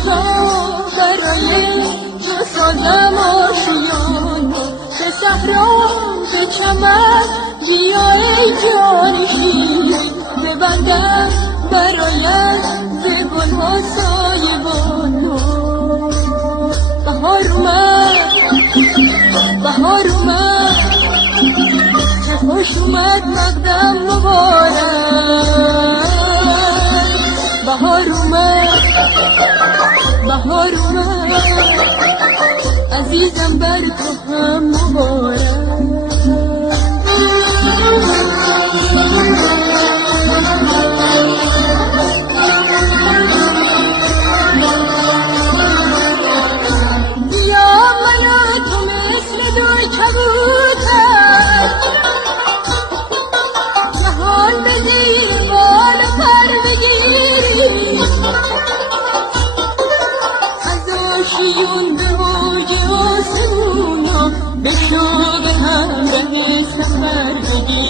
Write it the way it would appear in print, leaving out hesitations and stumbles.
نگاه برای تو سازم آشیان به صحرا به چمن بیا ای جان شیر ببندم برایت زبان‌ها سایبان بهار اومد بهار اومد چه خوش اومد مقدم مبارک بهار اومد بهار اومد عزیزم بر تو هم مبارک شیون به اوج آسمونا به شوق همراه سفر بگیر